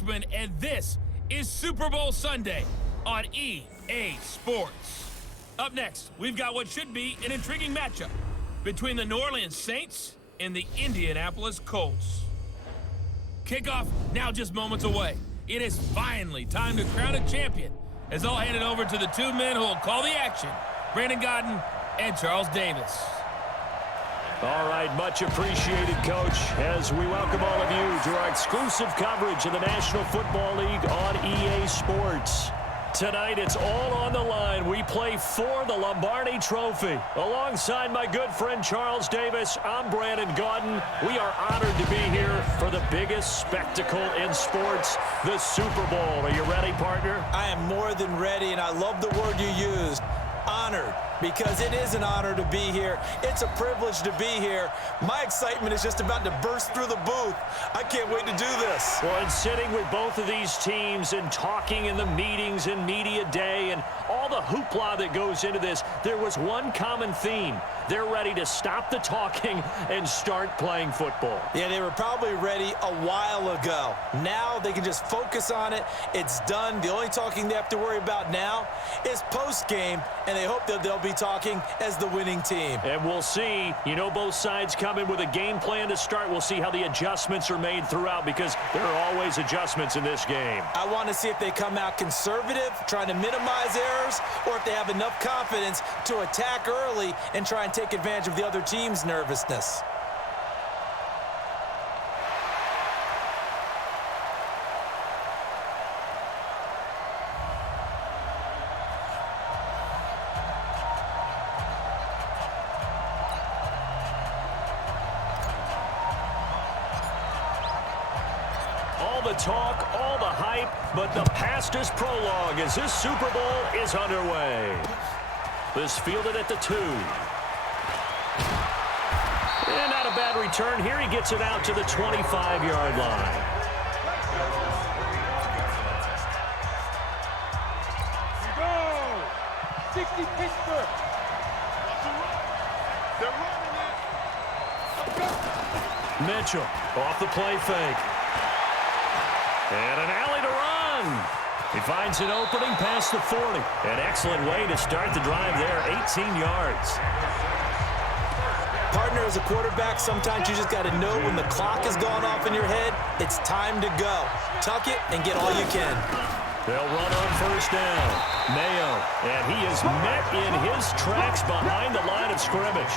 Richmond, and this is Super Bowl Sunday on EA Sports. Up next, we've got what should be an intriguing matchup between the New Orleans Saints and the Indianapolis Colts. Kickoff now just moments away. It is finally time to crown a champion, as I'll hand it over to the two men who will call the action, Brandon Godden and Charles Davis. All right, much appreciated, Coach, as we welcome all of you to our exclusive coverage of the National Football League on EA Sports. Tonight, it's all on the line. We play for the Lombardi Trophy. Alongside my good friend Charles Davis, I'm Brandon Godden. We are honored to be here for the biggest spectacle in sports, the Super Bowl. Are you ready, partner? I am more than ready, and I love the word you used. Honored, because it is an honor to be here. It's a privilege to be here. My excitement is just about to burst through the booth. I can't wait to do this. Well, and sitting with both of these teams and talking in the meetings and media day and all the hoopla that goes into this, there was one common theme. They're ready to stop the talking and start playing football. Yeah, they were probably ready a while ago. Now they can just focus on it. It's done. The only talking they have to worry about now is post-game, and they hope that they'll be talking as the winning team. And we'll see. You know, both sides come in with a game plan to start. We'll see how the adjustments are made throughout, because there are always adjustments in this game. I want to see if they come out conservative, trying to minimize errors, or if they have enough confidence to attack early and try and take advantage of the other team's nervousness. All the talk, all the hype, but the past is prologue as this Super Bowl is underway. This fielded at the 2. And not a bad return here. He gets it out to the 25-yard line. Go! 60 Pittsburgh. They're running it. Mitchell off the play fake. And an alley to run. He finds an opening past the 40. An excellent way to start the drive there, 18 yards. Partner, as a quarterback, sometimes you just got to know when the clock has gone off in your head, it's time to go. Tuck it and get all you can. They'll run on first down. Mayo, and he is met in his tracks behind the line of scrimmage.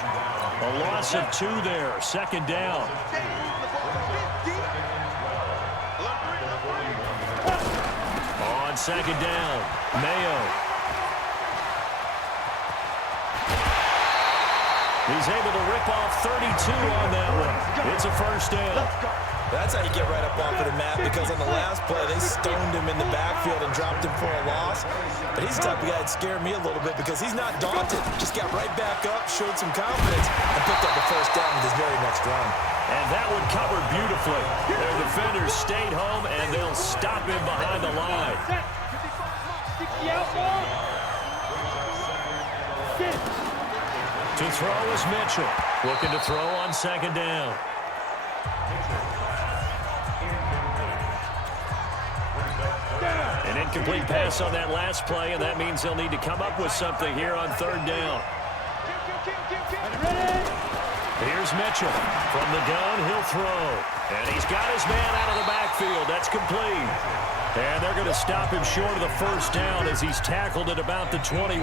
A loss of 2 there, second down. On second down, Mayo. He's able to rip off 32 on that one. It's a first down. That's how you get right up off of the mat, because on the last play, they stoned him in the backfield and dropped him for a loss. But he's the type of guy that scared me a little bit, because he's not daunted. Just got right back up, showed some confidence, and picked up the first down with his very next run. And that one covered beautifully. Their defenders stayed home, and they'll stop him behind the line. 60 out ball. To throw is Mitchell. Looking to throw on second down. An incomplete pass on that last play, and that means they'll need to come up with something here on third down. Here's Mitchell. From the gun, he'll throw. And he's got his man out of the backfield. That's complete. And they're going to stop him short of the first down as he's tackled at about the 21.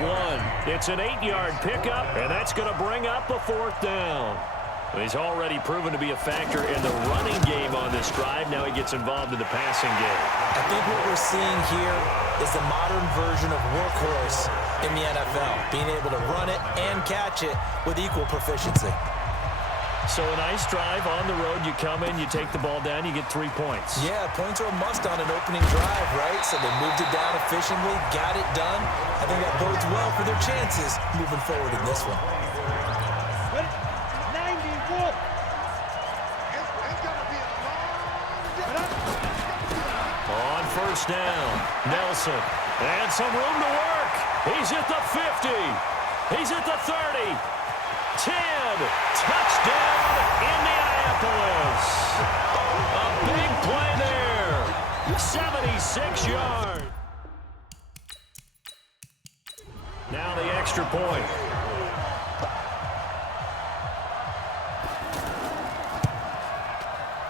It's an 8-yard pickup, and that's going to bring up a fourth down. He's already proven to be a factor in the running game on this drive. Now he gets involved in the passing game. I think what we're seeing here is the modern version of workhorse in the NFL, being able to run it and catch it with equal proficiency. So a nice drive on the road. You come in, you take the ball down, you get 3 points. Yeah, points are a must on an opening drive, right? So they moved it down efficiently, got it done. I think that bodes well for their chances moving forward in this one. 90 Wolf. On first down, Nelson. And some room to work. He's at the 50. He's at the 30. 10. Touchdown, Indianapolis. A big play there. 76 yards. Now the extra point.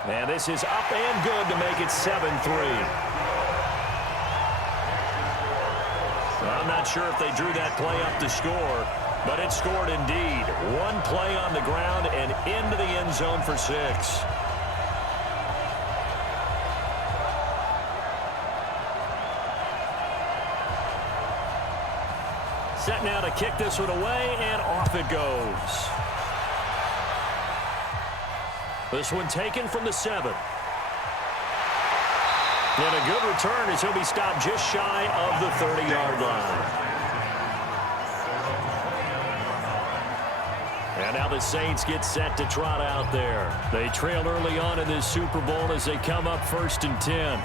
And this is up and good to make it 7-3. I'm not sure if they drew that play up to score, but it scored indeed. One play on the ground and into the end zone for 6. Set now to kick this one away, and off it goes. This one taken from the 7. And a good return as he'll be stopped just shy of the 30-yard line. And now the Saints get set to trot out there. They trailed early on in this Super Bowl as they come up 1st and 10.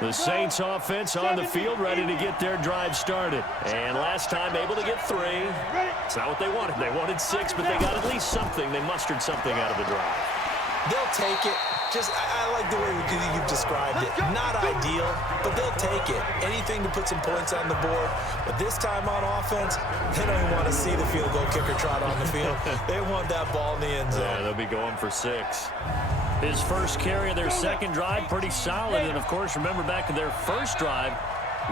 The Saints offense on the field, ready to get their drive started. And last time able to get 3. It's not what they wanted. They wanted 6, but they got at least something. They mustered something out of the drive. They'll take it. I like the way you've described it. Not ideal, but they'll take it. Anything to put some points on the board. But this time on offense, they don't even want to see the field goal kicker trot on the field. They want that ball in the end zone. Yeah, they'll be going for 6. His first carry of their second drive, pretty solid. And, of course, remember back to their first drive,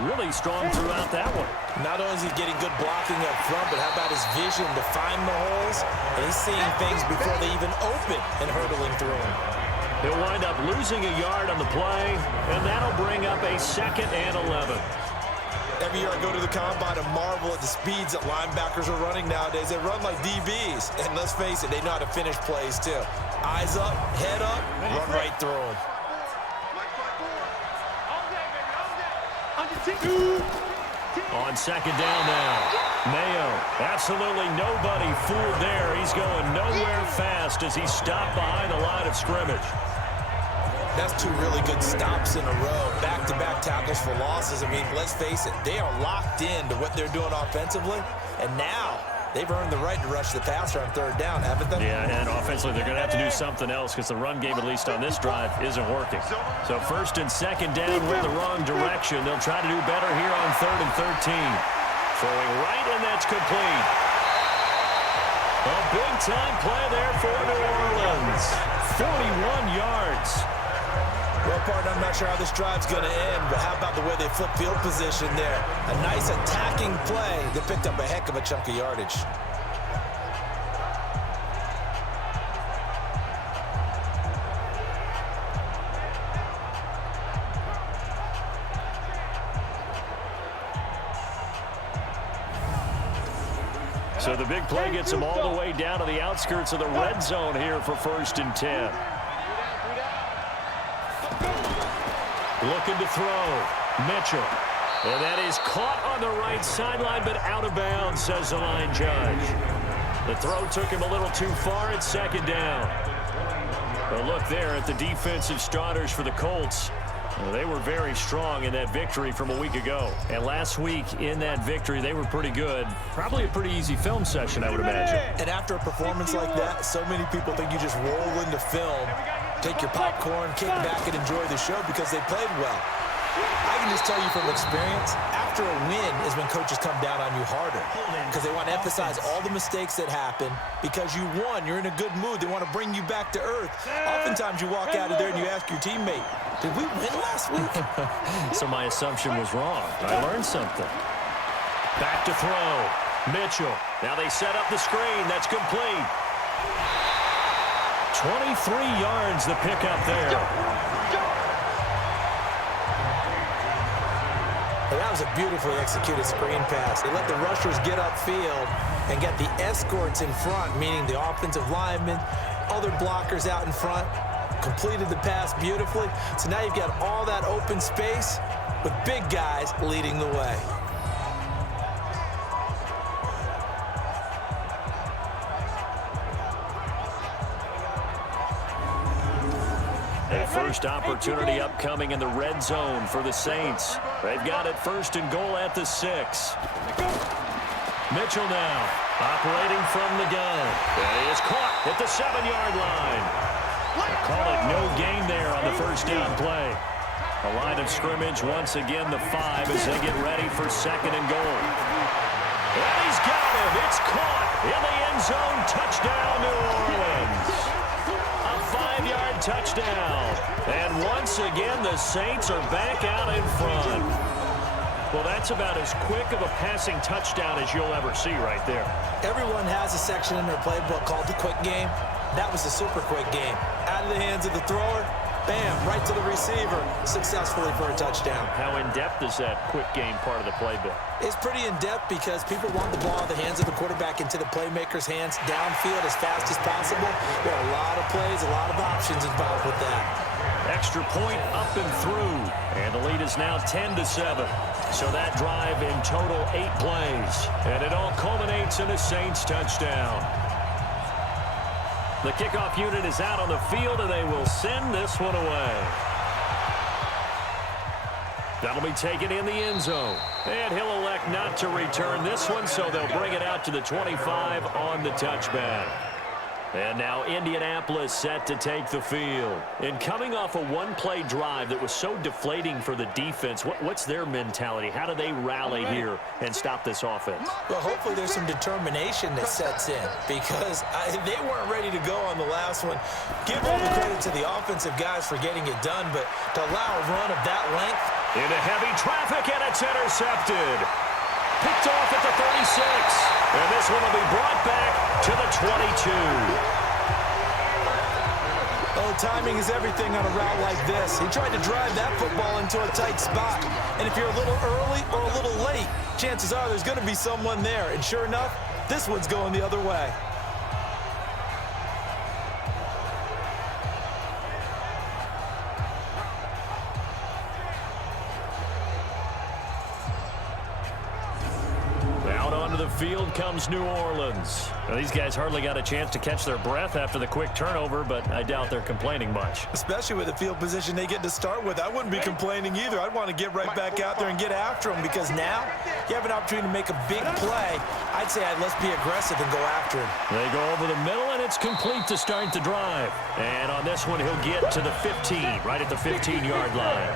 really strong throughout that one. Not only is he getting good blocking up front, but how about his vision to find the holes? And he's seeing things before they even open and hurtling through them. He'll wind up losing a yard on the play, and that'll bring up a 2nd and 11. Every year I go to the combine and marvel at the speeds that linebackers are running nowadays. They run like DBs. And let's face it, they know how to finish plays too. Eyes up, head up, run right through them. On 2nd down now. Mayo, absolutely nobody fooled there. He's going nowhere fast as he's stopped behind the line of scrimmage. That's 2 really good stops in a row. Back-to-back tackles for losses. I mean, let's face it, they are locked into what they're doing offensively. And now they've earned the right to rush the passer on 3rd down, haven't they? Yeah, and offensively they're going to have to do something else because the run game, at least on this drive, isn't working. So 1st and 2nd down went the wrong direction. They'll try to do better here on 3rd and 13. Throwing right, and that's complete. A big-time play there for New Orleans. 41 yards. Well, partner, I'm not sure how this drive's going to end, but how about the way they flip field position there? A nice attacking play that picked up a heck of a chunk of yardage. So the big play gets them all the way down to the outskirts of the red zone here for 1st and 10. Looking to throw. Mitchell. And that is caught on the right sideline, but out of bounds, says the line judge. The throw took him a little too far at 2nd down. But look there at the defensive starters for the Colts. Well, they were very strong in that victory from a week ago. And last week in that victory, they were pretty good. Probably a pretty easy film session, I would imagine. And after a performance like that, so many people think you just roll into film, take your popcorn, kick back, and enjoy the show because they played well. I can just tell you from experience, after a win is when coaches come down on you harder because they want to emphasize all the mistakes that happen. Because you won, you're in a good mood. They want to bring you back to earth. Oftentimes you walk out of there and you ask your teammate, did we win last week? So my assumption was wrong. I learned something. Back to throw. Mitchell. Now they set up the screen. That's complete. 23 yards the pickup there. That was a beautifully executed screen pass. They let the rushers get upfield and get the escorts in front, meaning the offensive linemen, other blockers out in front, completed the pass beautifully. So now you've got all that open space with big guys leading the way. A first opportunity upcoming in the red zone for the Saints. They've got it 1st and goal at the 6. Mitchell now operating from the gun. And he is caught at the 7-yard line. They call it no gain there on the 1st down play. A line of scrimmage once again the 5 as they get ready for 2nd and goal. And he's got him. It's caught in the end zone. Touchdown, New Orleans. A 5-yard touchdown. And once again, the Saints are back out in front. Well, that's about as quick of a passing touchdown as you'll ever see right there. Everyone has a section in their playbook called the quick game. That was the super quick game. Out of the hands of the thrower, bam, right to the receiver, successfully for a touchdown. How in-depth is that quick game part of the playbook? It's pretty in-depth because people want the ball in the hands of the quarterback into the playmaker's hands downfield as fast as possible. There are a lot of plays, a lot of options involved with that. Extra point up and through, and the lead is now 10-7. So that drive in total 8 plays, and it all culminates in a Saints touchdown. The kickoff unit is out on the field, and they will send this one away. That'll be taken in the end zone. And he'll elect not to return this one, so they'll bring it out to the 25 on the touchback. And now Indianapolis set to take the field. And coming off a one-play drive that was so deflating for the defense, what's their mentality? How do they rally here and stop this offense? Well, hopefully there's some determination that sets in because they weren't ready to go on the last one. Give all the credit to the offensive guys for getting it done, but to allow a run of that length. Into heavy traffic, and it's intercepted. Picked off at the 36. And this one will be brought back to the 22. Well, timing is everything on a route like this. He tried to drive that football into a tight spot. And if you're a little early or a little late, chances are there's going to be someone there. And sure enough, this one's going the other way. Field comes New Orleans. Well, these guys hardly got a chance to catch their breath after the quick turnover, but I doubt they're complaining much. Especially with the field position they get to start with. I wouldn't be complaining either. I'd want to get right back out there and get after them because now you have an opportunity to make a big play. I'd say let's be aggressive and go after him. They go over the middle, and it's complete to start the drive. And on this one, he'll get to the 15, right at the 15-yard line.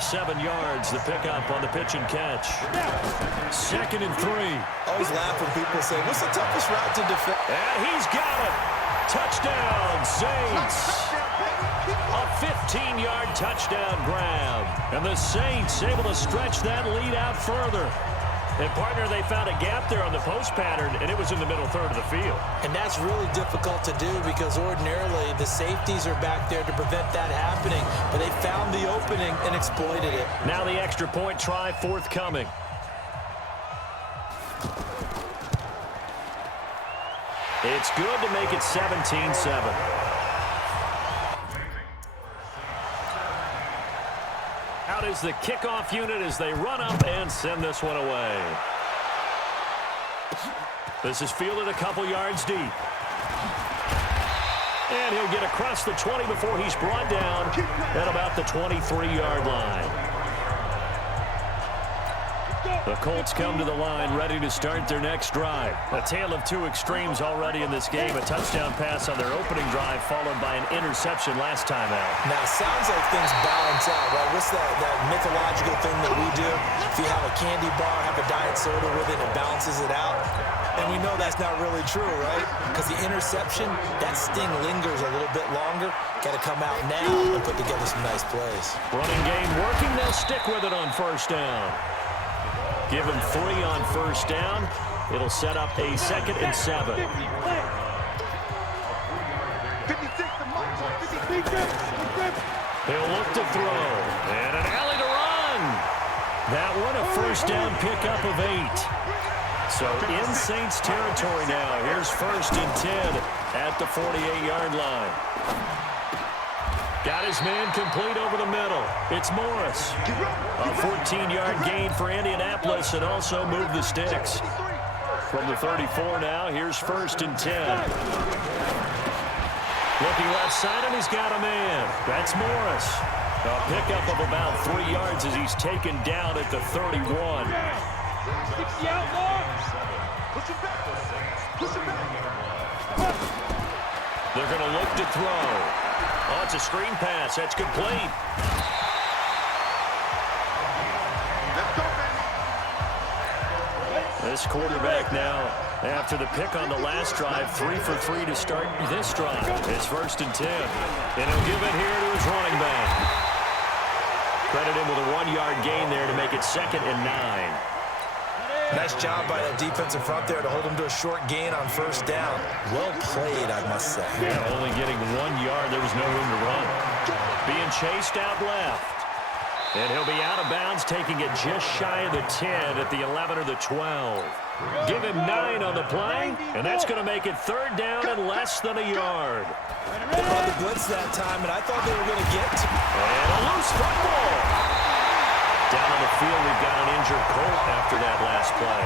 7 yards, the pickup on the pitch and catch. 2nd and 3. Always laugh when people say, what's the toughest route to defend? And he's got it. Touchdown, Saints. A 15-yard touchdown grab. And the Saints able to stretch that lead out further. And, partner, they found a gap there on the post pattern, and it was in the middle third of the field. And that's really difficult to do because ordinarily the safeties are back there to prevent that happening. But they found the opening and exploited it. Now the extra point try forthcoming. It's good to make it 17-7. Out is the kickoff unit as they run up and send this one away. This is fielded a couple yards deep. And he'll get across the 20 before he's brought down at about the 23-yard line. The Colts come to the line ready to start their next drive. A tale of two extremes already in this game. A touchdown pass on their opening drive followed by an interception last time out. Now, sounds like things balance out, right? What's that mythological thing that we do? If you have a candy bar, have a diet soda with it, it balances it out. And we know that's not really true, right? Because the interception, that sting lingers a little bit longer. Got to come out now and put together some nice plays. Running game working. They'll stick with it on first down. Give him 3 on first down. It'll set up a 2nd and 7. He'll look to throw. And an alley to run. That one a first down pickup of 8. So in Saints territory now. Here's 1st and 10 at the 48-yard line. Got his man complete over the middle. It's Morris. A 14-yard gain for Indianapolis and also move the sticks. From the 34 now, here's 1st and 10. Looking left side, and he's got a man. That's Morris. A pickup of about 3 yards as he's taken down at the 31. 60 out long. Push him back. Push him back. They're going to look to throw. Oh, it's a screen pass. That's complete. This quarterback now, after the pick on the last drive, 3 for 3 to start this drive. It's 1st and 10. And he'll give it here to his running back. Credit him with a 1-yard gain there to make it 2nd and 9. Nice job by that defensive front there to hold him to a short gain on first down. Well played, I must say. Yeah, only getting 1 yard. There was no room to run. Being chased out left. And he'll be out of bounds, taking it just shy of the 10 at the 11 or the 12. Give him 9 on the play, and that's going to make it 3rd down and less than a yard. They brought the blitz that time, and I thought they were going to get to. And a loose football. Down on the field, we've got an injured Colt after that last play.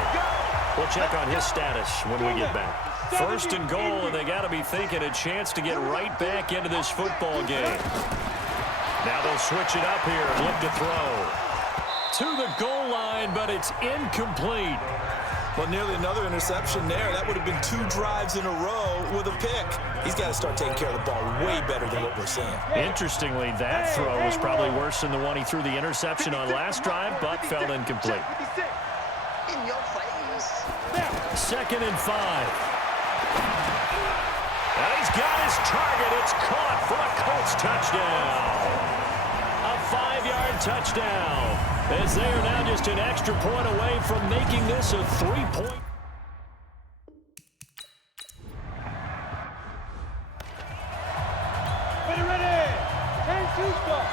We'll check on his status when we get back. 1st and goal, and they got to be thinking a chance to get right back into this football game. Now they'll switch it up here and look to throw. to the goal line, but it's incomplete. Well, nearly another interception there. That would have been 2 drives in a row with a pick. He's got to start taking care of the ball way better than what we're seeing. Interestingly, that throw was probably worse than the one he threw the interception on last drive, but fell incomplete. In your face. 2nd and 5. And he's got his target. It's caught for a Colts touchdown. A 5-yard touchdown. As they are now just an extra point away from making this a 3-point. Ready. 10-2 stop.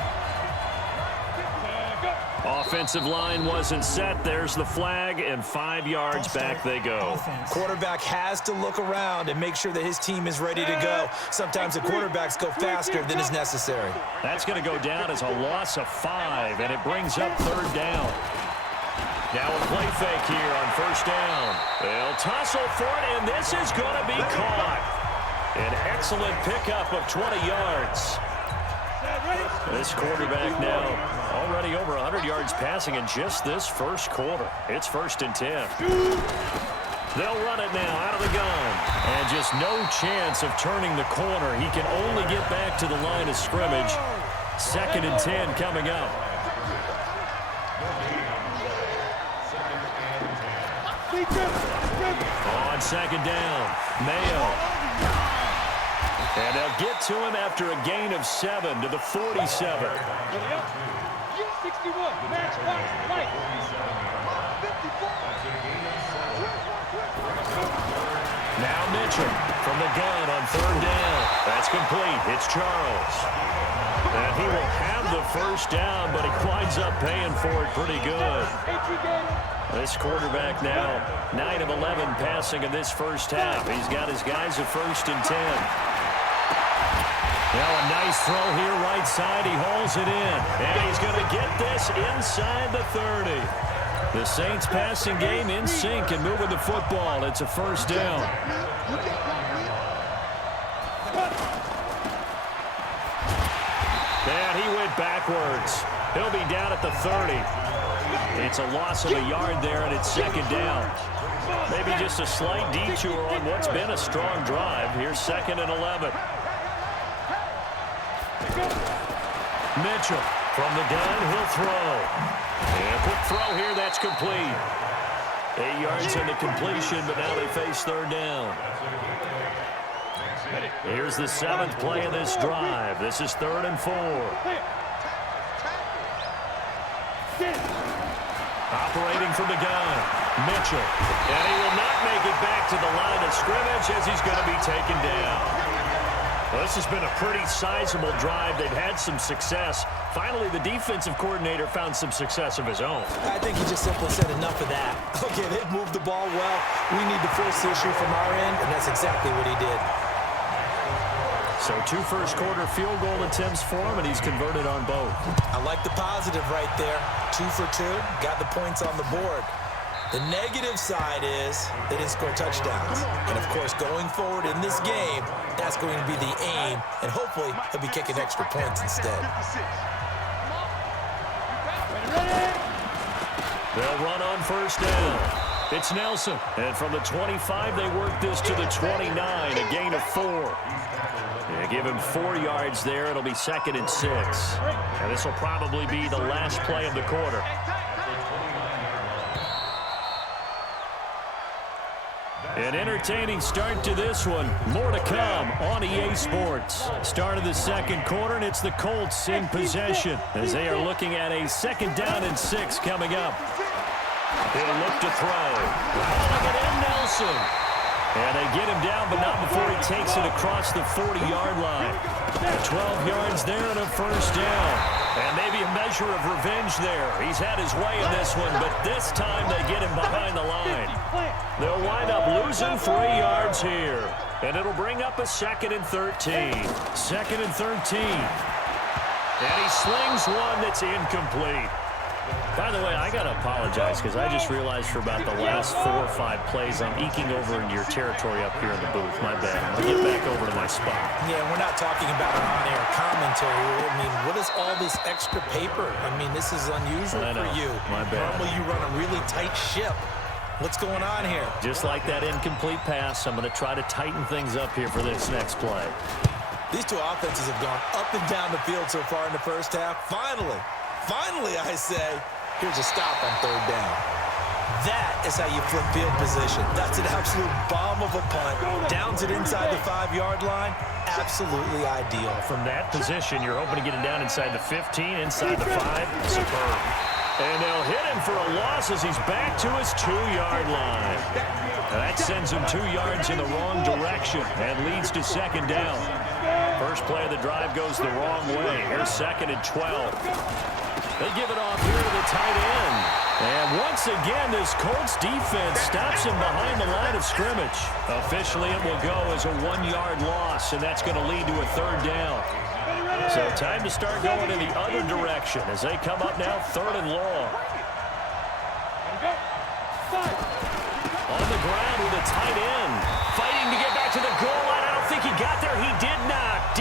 Offensive line wasn't set. There's the flag, and 5 yards back they go. Quarterback has to look around and make sure that his team is ready to go. Sometimes the quarterbacks go faster than is necessary. That's going to go down as a loss of 5, and it brings up 3rd down. Now a play fake here on 1st down. They'll tussle for it, and this is going to be caught. An excellent pickup of 20 yards. This quarterback now already over 100 yards passing in just this first quarter. It's 1st and 10. They'll run it now out of the gun. And just no chance of turning the corner. He can only get back to the line of scrimmage. 2nd and 10 coming up. On 2nd down, Mayo. And they'll get to him after a gain of 7 to the 47. 61, match box, light. Now Mitchell from the gun on 3rd down. That's complete. It's Charles. And he will have the 1st down, but he winds up paying for it pretty good. This quarterback now 9 of 11 passing in this first half. He's got his guys at 1st and 10. Now a nice throw here right side. He hauls it in. And he's going to get this inside the 30. The Saints passing game in sync and moving the football. It's a 1st down. And he went backwards. He'll be down at the 30. It's a loss of a yard there, and it's 2nd down. Maybe just a slight detour on what's been a strong drive. Here's 2nd and 11. Mitchell from the gun, he'll throw. And a quick throw here, that's complete. 8 yards on the completion, but now they face 3rd down. Here's the 7th play of this drive. This is 3rd and 4. Operating from the gun, Mitchell. And he will not make it back to the line of scrimmage as he's going to be taken down. Well, this has been a pretty sizable drive. They've had some success. Finally, the defensive coordinator found some success of his own. I think he just simply said enough of that. Okay, they've moved the ball well. We need to force the issue from our end, and that's exactly what he did. So 2 first-quarter field goal attempts for him, and he's converted on both. I like the positive right there. 2 for 2, got the points on the board. The negative side is they didn't score touchdowns. And, of course, going forward in this game, that's going to be the aim, and hopefully he'll be kicking extra points instead. They'll run on 1st down. It's Nelson. And from the 25, they work this to the 29, a gain of 4. They give him 4 yards there. It'll be 2nd and 6. And this will probably be the last play of the quarter. An entertaining start to this one. More to come on EA Sports. Start of the 2nd quarter, and it's the Colts in possession as they are looking at a 2nd down and 6 coming up. He'll look to throw. Calling it in, Nelson. And they get him down, but not before he takes it across the 40-yard line. 12 yards there and a 1st down. And maybe a measure of revenge there. He's had his way in this one, but this time they get him behind the line. They'll wind up losing 3 yards here. And it'll bring up a 2nd and 13. 2nd and 13. And he slings one that's incomplete. By the way, I got to apologize because I just realized for about the last 4 or 5 plays, I'm eking over into your territory up here in the booth. My bad. I'll get back over to my spot. Yeah, we're not talking about an on-air commentary. I mean, what is all this extra paper? I mean, this is unusual for you. My bad. Normally you run a really tight ship. What's going on here? Just like that incomplete pass, I'm going to try to tighten things up here for this next play. These two offenses have gone up and down the field so far in the first half. Finally, I say, here's a stop on 3rd down. That is how you flip field position. That's an absolute bomb of a punt. Downs it inside the 5-yard line. Absolutely ideal. From that position, you're hoping to get it down inside the 15, inside the 5. Superb. And they'll hit him for a loss as he's back to his 2-yard line. And that sends him 2 yards in the wrong direction and leads to 2nd down. First play of the drive goes the wrong way. Here's 2nd and 12. They give it off here to the tight end. And once again, this Colts defense stops him behind the line of scrimmage. Officially, it will go as a 1-yard loss, and that's going to lead to a 3rd down. So time to start going in the other direction as they come up now 3rd and long. On the ground with a tight end. Fighting to get back to the goal line. I don't think he got there. He did not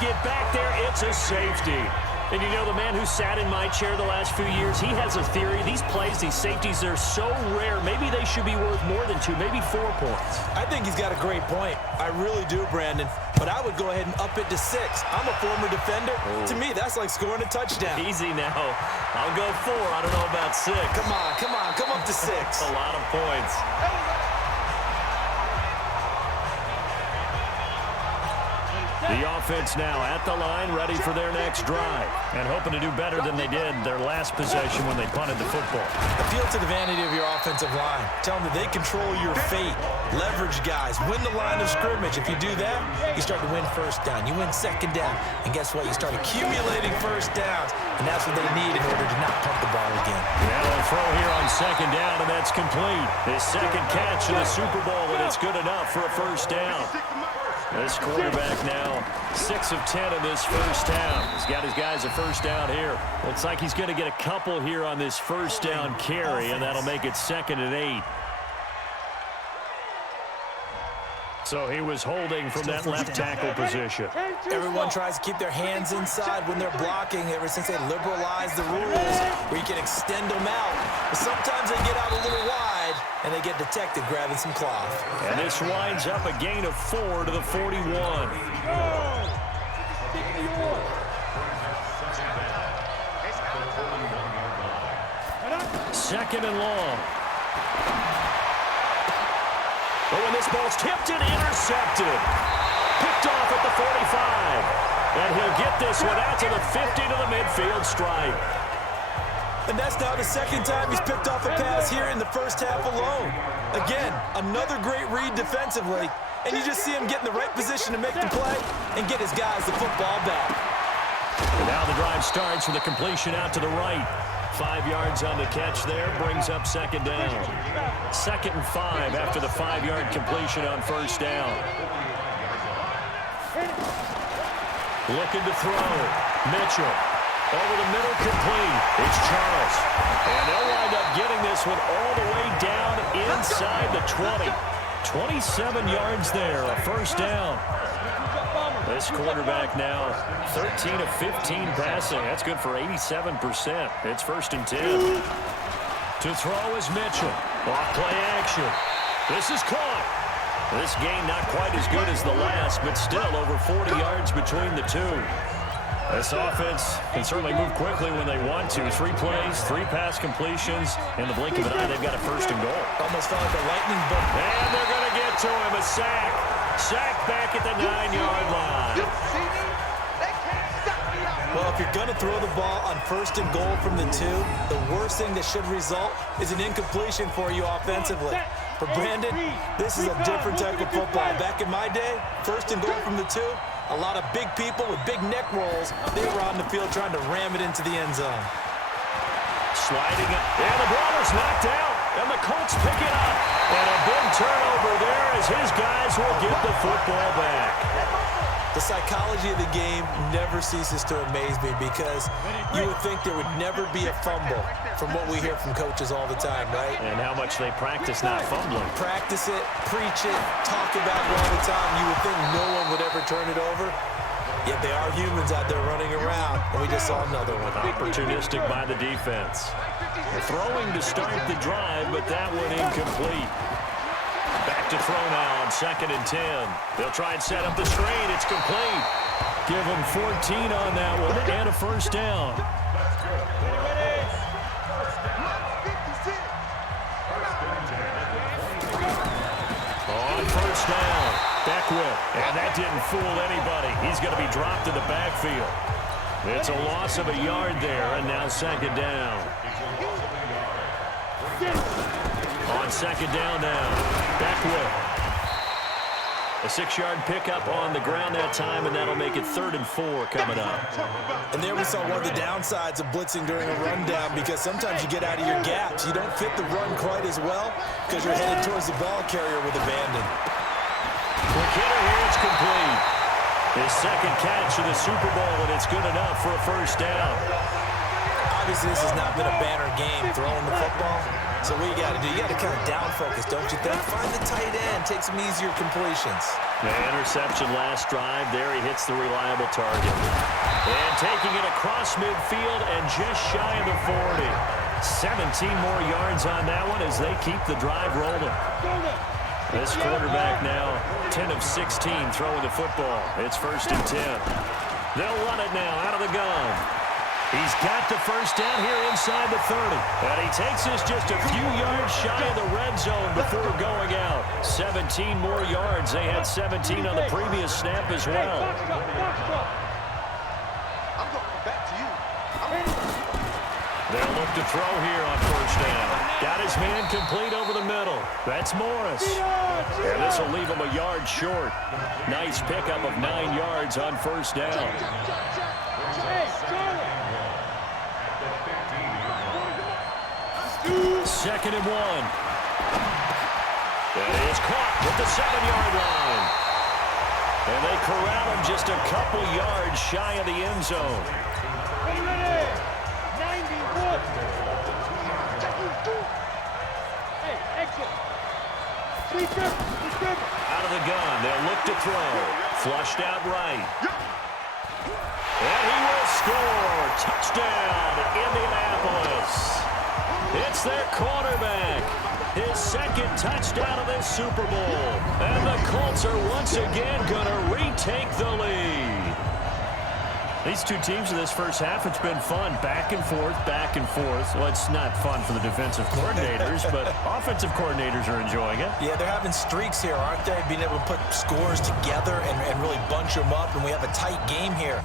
get back there. It's a safety. And you know, the man who sat in my chair the last few years, he has a theory. These plays, these safeties, they're so rare. Maybe they should be worth more than 2, maybe 4 points. I think he's got a great point. I really do, Brandon. But I would go ahead and up it to 6. I'm a former defender. Oh. To me, that's like scoring a touchdown. Easy now. I'll go 4. I don't know about 6. Come on. Come up to 6. A lot of points. The offense now at the line, ready for their next drive, and hoping to do better than they did their last possession when they punted the football. Appeal to the vanity of your offensive line. Tell them that they control your fate. Leverage guys. Win the line of scrimmage. If you do that, you start to win 1st down. You win 2nd down. And guess what? You start accumulating 1st downs, and that's what they need in order to not punt the ball again. Now a throw here on 2nd down, and that's complete. His 2nd catch in the Super Bowl, and it's good enough for a 1st down. This quarterback now 6 of 10 in this first half. He's got his guys a 1st down here. Looks like he's going to get a couple here on this 1st down carry, and that'll make it 2nd and 8. So he was holding from that left tackle position. Everyone tries to keep their hands inside when they're blocking ever since they liberalized the rules where you can extend them out. But sometimes they get out a little wide and they get detected grabbing some cloth. And this winds up a gain of 4 to the 41. 2nd and long. But when this ball's tipped and intercepted, picked off at the 45. And he'll get this one out to the 50 to the midfield stripe. And that's now the 2nd time he's picked off a pass here in the first half alone. Again, another great read defensively. And you just see him get in the right position to make the play and get his guys the football back. And now the drive starts with a completion out to the right. 5 yards on the catch there, brings up 2nd down. 2nd and 5 after the 5-yard completion on 1st down. Looking to throw. Mitchell. Over the middle, complete. It's Charles. And they'll wind up getting this one all the way down inside the 20. 27 yards there, a 1st down. This quarterback now 13 of 15 passing. That's good for 87%. It's 1st and 10. To throw is Mitchell. Off play action. This is caught. This game not quite as good as the last, but still over 40 yards between the two. This offense can certainly move quickly when they want to. 3 plays, 3 pass completions. In the blink of an eye, they've got a 1st and goal. Almost felt like a lightning bolt. And they're going to get to him. A sack. Sack back at the 9-yard line. Well, if you're going to throw the ball on 1st and goal from the 2, the worst thing that should result is an incompletion for you offensively. For Brandon, this is a different type of football. Back in my day, 1st and goal from the 2, a lot of big people with big neck rolls. They were on the field trying to ram it into the end zone. Sliding it. And the ball is knocked out. And the Colts pick it up. And a big turnover there as his guys will get the football back. The psychology of the game never ceases to amaze me because you would think there would never be a fumble from what we hear from coaches all the time, right? And how much they practice not fumbling. Practice it, preach it, talk about it all the time. You would think no one would ever turn it over. Yet they are humans out there running around, and we just saw another one. Opportunistic by the defense. They're throwing to start the drive, but that one incomplete. Back to throw now on 2nd and 10. They'll try and set up the screen. It's complete. Give them 14 on that one and a first down. On first down, Beckwith, and that didn't fool anybody. He's going to be dropped in the backfield. It's a loss of a yard there, and now 2nd down. On 2nd down now, Beckwith. A 6-yard pickup on the ground that time, and that'll make it 3rd and 4 coming up. And there we saw one of the downsides of blitzing during a rundown because sometimes you get out of your gaps. You don't fit the run quite as well because you're headed towards the ball carrier with abandon. Quick hitter here, it's complete. His 2nd catch of the Super Bowl, and it's good enough for a first down. Obviously, this has not been a banner game throwing the football. So what you got to do, you got to kind of down focus, don't you think? Find the tight end, take some easier completions. The interception last drive. There he hits the reliable target. And taking it across midfield and just shy of the 40. 17 more yards on that one as they keep the drive rolling. This quarterback now 10 of 16 throwing the football. It's 1st and 10. They'll run it now out of the gun. He's got the first down here inside the 30. And he takes us just a few yards shy of the red zone before going out. 17 more yards. They had 17 on the previous snap as well. I'm going back to you. They'll look to throw here on first down. Got his man complete over the middle. That's Morris. And this will leave him a yard short. Nice pickup of 9 yards on first down. 2nd and 1. That is caught at the 7-yard line. And they corral him just a couple yards shy of the end zone. Out of the gun, they'll look to throw. Flushed out right. And he will score. Touchdown, Indianapolis. It's their quarterback. His 2nd touchdown of this Super Bowl. And the Colts are once again going to retake the lead. These two teams in this first half, it's been fun. Back and forth, back and forth. Well, it's not fun for the defensive coordinators, but offensive coordinators are enjoying it. Yeah, they're having streaks here, aren't they? Being able to put scores together and really bunch them up, and we have a tight game here.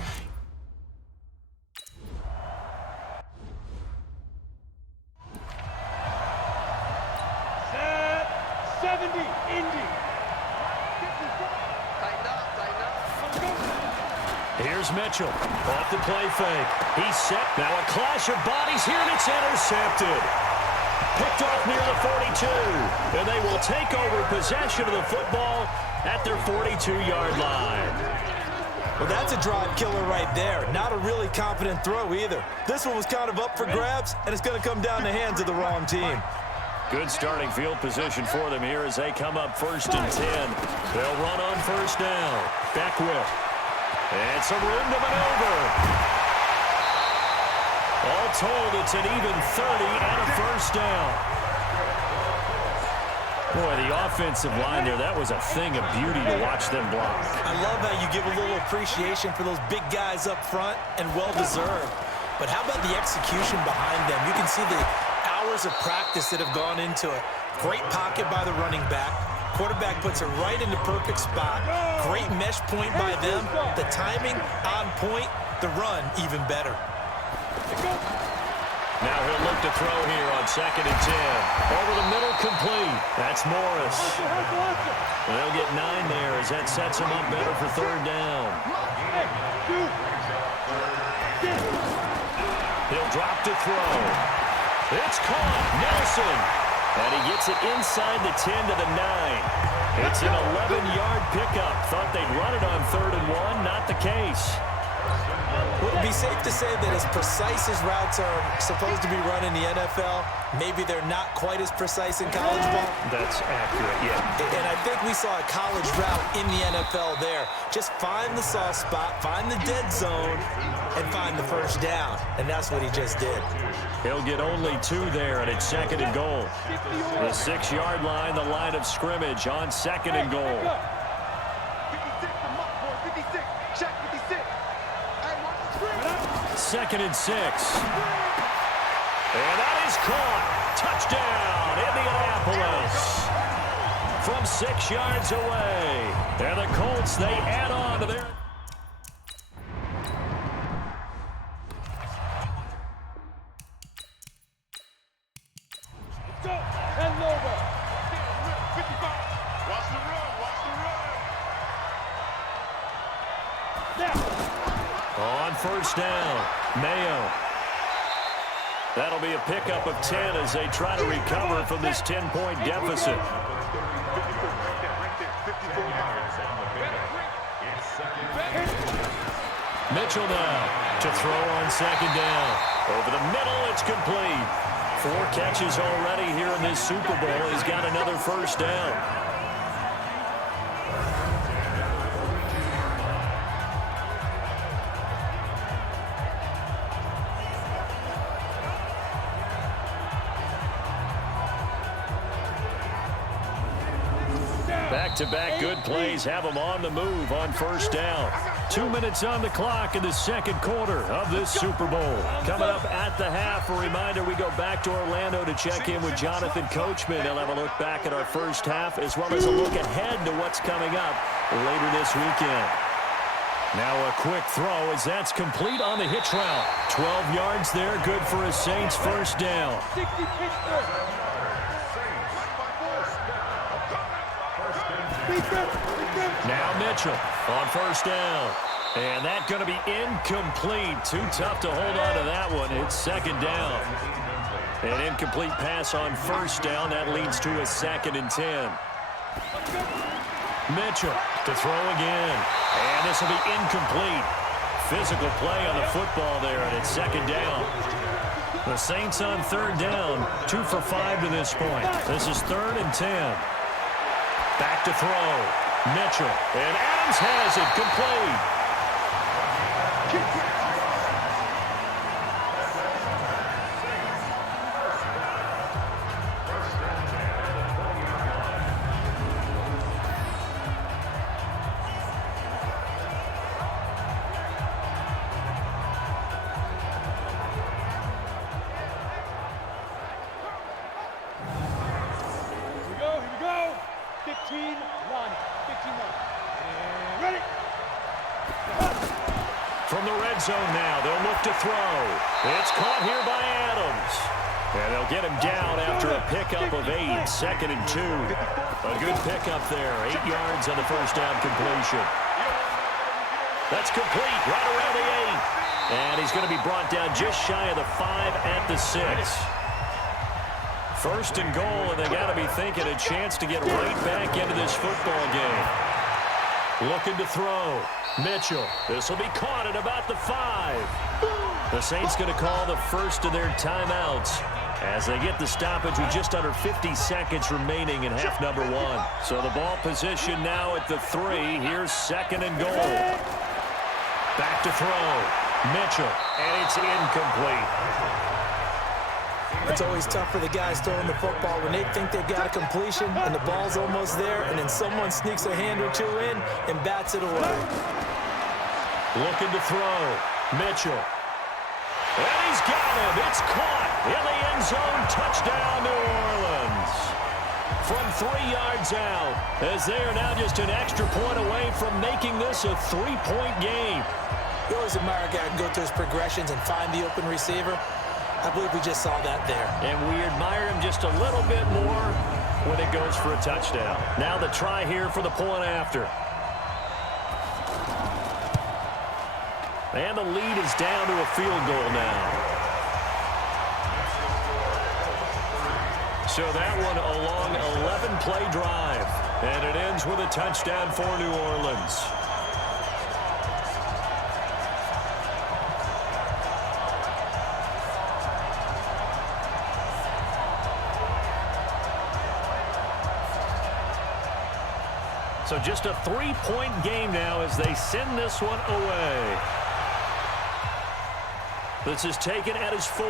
Here's Mitchell. Off the play fake. He's set. Now a clash of bodies here, and it's intercepted. Picked off near the 42. And they will take over possession of the football at their 42-yard line. Well, that's a drive killer right there. Not a really confident throw either. This one was kind of up for grabs, and it's going to come down the hands of the wrong team. Good starting field position for them here as they come up 1st and 10. They'll run on first down. Beckwith. And some room to maneuver. All told, it's an even 30 and a first down. Boy, the offensive line there, that was a thing of beauty to watch them block. I love how you give a little appreciation for those big guys up front, and well-deserved. But how about the execution behind them? You can see the hours of practice that have gone into it. Great pocket by the running back. Quarterback puts it right in the perfect spot. Great mesh point by them. The timing on point. The run even better. Now he'll look to throw here on 2nd and 10. Over the middle, complete. That's Morris. They'll get 9 there as that sets him up better for 3rd down. He'll drop to throw. It's caught. Nelson. And he gets it inside the 10 to the 9. It's an 11-yard pickup. Thought they'd run it on 3rd and 1. Not the case. Would it be safe to say that as precise as routes are supposed to be run in the NFL, maybe they're not quite as precise in college ball? That's accurate, yeah. And I think we saw a college route in the NFL there. Just find the soft spot, find the dead zone, and find the first down. And that's what he just did. He'll get only 2 there, and it's 2nd and goal. The 6-yard line, the line of scrimmage on 2nd and goal. 2nd and 6. And that is caught. Touchdown, Indianapolis. From 6 yards away. And the Colts, they add on to their... And over. 55. Watch the run. Now. On 1st down, Mayo. That'll be a pickup of 10 as they try to recover from this 10-point deficit. Mitchell now to throw on 2nd down. Over the middle, it's complete. 4 catches already here in this Super Bowl. He's got another 1st down. Back-to-back good plays have them on the move on 1st down. 2 minutes on the clock in the 2nd quarter of this Super Bowl. Coming up at the half, a reminder we go back to Orlando to check in with Jonathan Coachman. He'll have a look back at our first half as well as a look ahead to what's coming up later this weekend. Now a quick throw as that's complete on the hitch route. 12 yards there, good for a Saints 1st down. Now Mitchell on 1st down. And that's going to be incomplete. Too tough to hold on to that one. It's 2nd down. An incomplete pass on 1st down. That leads to a 2nd and 10. Mitchell to throw again. And this will be incomplete. Physical play on the football there, and it's 2nd down. The Saints on 3rd down. 2 for 5 to this point. This is 3rd and 10. Back to throw. Mitchell. And Adams has it complete. Here we go. 15, 1. 15, 1. And ready. From the red zone now, they'll look to throw. It's caught here by Adams. And they'll get him down after a pickup of 8, 2nd and 2. A good pickup there, 8 yards on the 1st down completion. That's complete, right around the 8. And he's going to be brought down just shy of the 5 at the 6. 1st and goal, and they got to be thinking a chance to get right back into this football game. Looking to throw. Mitchell. This will be caught at about the 5. The Saints going to call the first of their timeouts as they get the stoppage with just under 50 seconds remaining in half number 1. So the ball position now at the 3. Here's 2nd and goal. Back to throw. Mitchell. And it's incomplete. It's always tough for the guys throwing the football when they think they've got a completion and the ball's almost there, and then someone sneaks a hand or two in and bats it away. Looking to throw. Mitchell. And he's got him. It's caught in the end zone. Touchdown, New Orleans. From 3 yards out, as they are now just an extra point away from making this a 3-point game. You always admire a guy who can go through his progressions and find the open receiver. I believe we just saw that there. And we admire him just a little bit more when it goes for a touchdown. Now the try here for the point after. And the lead is down to a field goal now. So that one a long 11-play drive. And it ends with a touchdown for New Orleans. So just a 3-point game now as they send this one away. This is taken at his 4.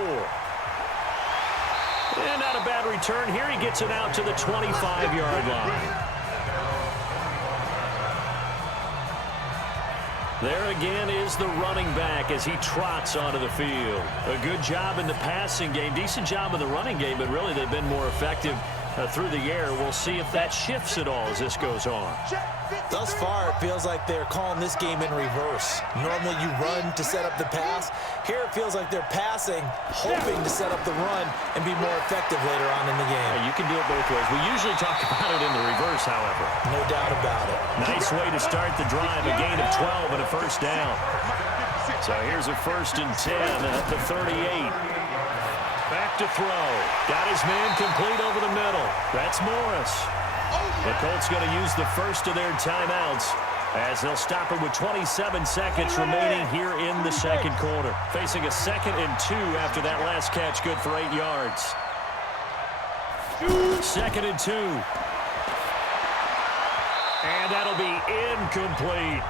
And not a bad return here. He gets it out to the 25-yard line. There again is the running back as he trots onto the field. A good job in the passing game. Decent job in the running game, but really they've been more effective through the air. We'll see if that shifts at all as this goes on. Thus far, it feels like they're calling this game in reverse. Normally you run to set up the pass. Here it feels like they're passing, hoping to set up the run and be more effective later on in the game. Yeah, you can do it both ways. We usually talk about it in the reverse, however. No doubt about it. Nice way to start the drive. A gain of 12 and a first down. So here's a 1st and 10 at the 38. Back to throw. Got his man complete over the middle. That's Morris. The Colts going to use the first of their timeouts as they'll stop it with 27 seconds remaining here in the second quarter. Facing a 2nd and 2 after that last catch, good for 8 yards. 2nd and 2. And that'll be incomplete.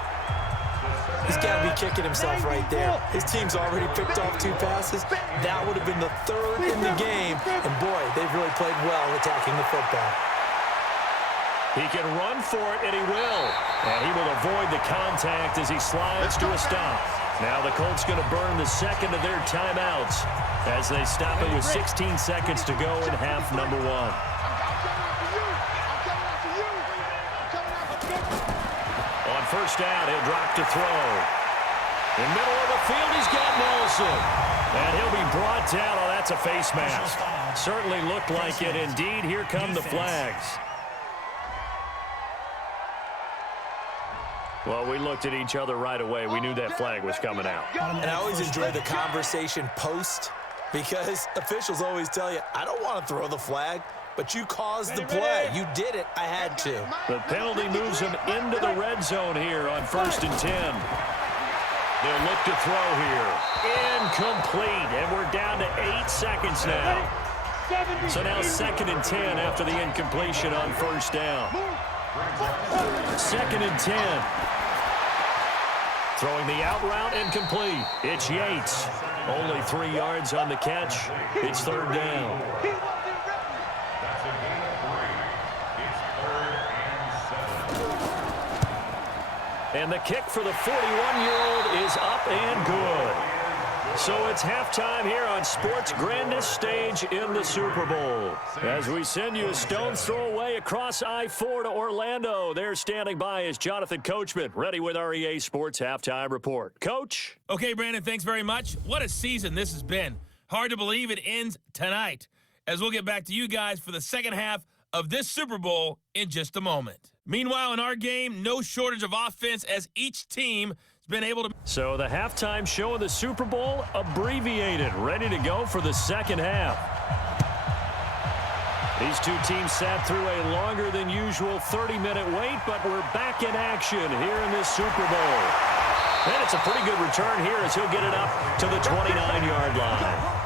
He's got to be kicking himself right there. His team's already picked off 2 passes. That would have been the 3rd in the game. And boy, they've really played well attacking the football. He can run for it, and he will. And he will avoid the contact as he slides to a stop. Now the Colts going to burn the 2nd of their timeouts as they stop it with 16 seconds to go in half number 1. On first down, he'll drop to throw. In middle of the field, he's got Nelson. And he'll be brought down. Oh, that's a face mask. Certainly looked like it. Indeed, here come the flags. Well, we looked at each other right away. We knew that flag was coming out. And I always enjoy the conversation post because officials always tell you, I don't want to throw the flag, but you caused the play. You did it. I had to. The penalty moves him into the red zone here on 1st and 10. They'll look to throw here. Incomplete. And we're down to 8 seconds now. So now 2nd and 10 after the incompletion on first down. 2nd and 10. Throwing the out route incomplete. It's Yates. Only 3 yards on the catch. It's 3rd down. And the kick for the 41-year-old is up and good. So it's halftime here on sports' grandest stage in the Super Bowl. As we send you a stone's throw away across I-4 to Orlando. There standing by is Jonathan Coachman, ready with our EA Sports Halftime Report. Coach? Okay, Brandon, thanks very much. What a season this has been. Hard to believe it ends tonight, as we'll get back to you guys for the second half of this Super Bowl in just a moment. Meanwhile, in our game, no shortage of offense as each team been able to. So the halftime show of the Super Bowl abbreviated, ready to go for the second half. These two teams sat through a longer than usual 30-minute wait, but we're back in action here in this Super Bowl. And it's a pretty good return here as he'll get it up to the 29-yard line.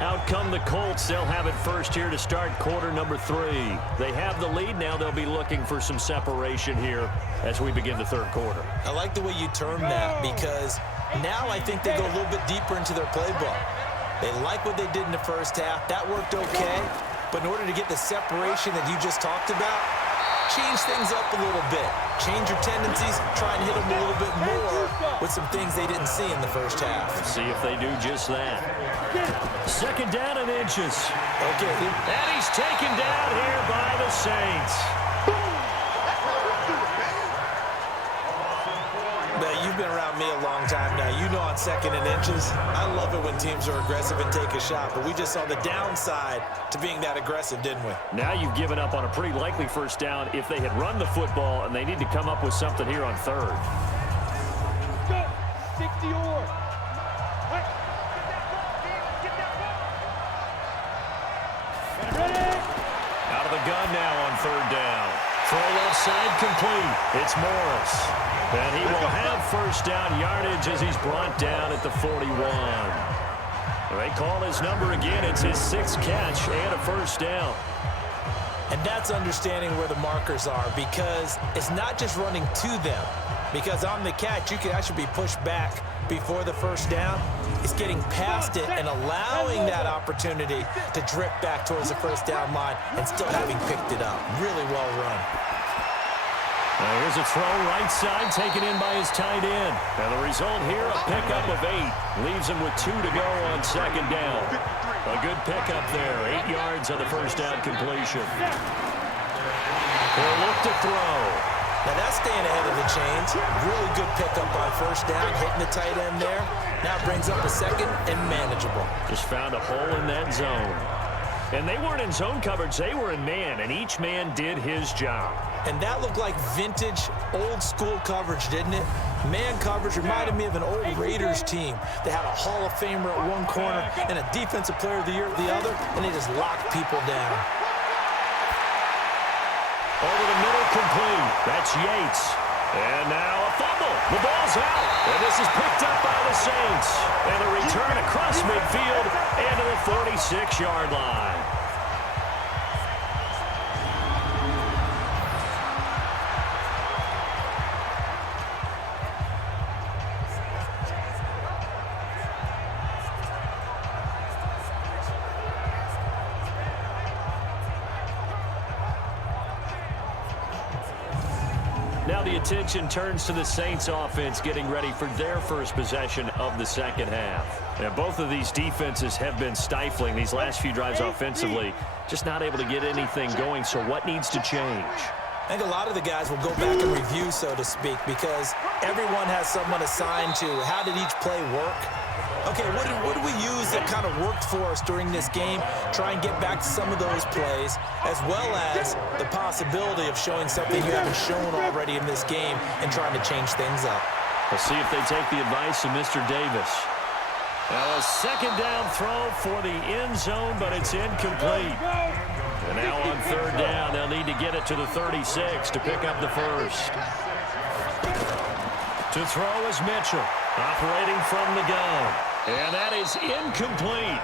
Out come the Colts. They'll have it first here to start quarter number 3. They have the lead. Now they'll be looking for some separation here as we begin the third quarter. I like the way you term that because now I think they go a little bit deeper into their playbook. They like what they did in the first half. That worked okay. But in order to get the separation that you just talked about, change things up a little bit. Change your tendencies. Try and hit them a little bit more with some things they didn't see in the first half. See if they do just that. Second down and inches. Okay. And he's taken down here by the Saints. Now, you've been around me a long time now. You know on 2nd and inches, I love it when teams are aggressive and take a shot, but we just saw the downside to being that aggressive, didn't we? Now you've given up on a pretty likely first down if they had run the football, and they need to come up with something here on 3rd. Go! 60 or. Out of the gun now on 3rd down. Throw left side complete. It's Morris. And he will have first down yardage as he's brought down at the 41. They call his number again. It's his 6th catch and a first down. And that's understanding where the markers are, because it's not just running to them. Because on the catch, you can actually be pushed back before the first down. It's getting past it and allowing that opportunity to drip back towards the first down line and still having picked it up. Really well run. Here's a throw right side taken in by his tight end. And the result here, a pickup of 8. Leaves him with 2 to go on second down. A good pickup there. 8 yards on the first down completion. He'll look to throw. Now that's staying ahead of the chains. Really good pickup on first down, hitting the tight end there. Now brings up a second and manageable. Just found a hole in that zone. And they weren't in zone coverage, they were in man, and each man did his job. And that looked like vintage, old-school coverage, didn't it? Man coverage reminded me of an old Raiders team. They had a Hall of Famer at one corner and a Defensive Player of the Year at the other, and they just locked people down. Over the middle, complete. That's Yates. And now a fumble. The ball's out. And this is picked up by the Saints. And a return across midfield and to the 46-yard line. Now the attention turns to the Saints offense getting ready for their first possession of the second half. And both of these defenses have been stifling these last few drives offensively, just not able to get anything going. So what needs to change? I think a lot of the guys will go back and review, so to speak, because everyone has someone assigned to how did each play work. Okay, what did we use that kind of worked for us during this game? Try and get back to some of those plays, as well as the possibility of showing something you haven't shown already in this game and trying to change things up. We'll see if they take the advice of Mr. Davis. Now a second down throw for the end zone, but it's incomplete. And now on third down, they'll need to get it to the 36 to pick up the first. To throw is Mitchell, operating from the gun. And that is incomplete.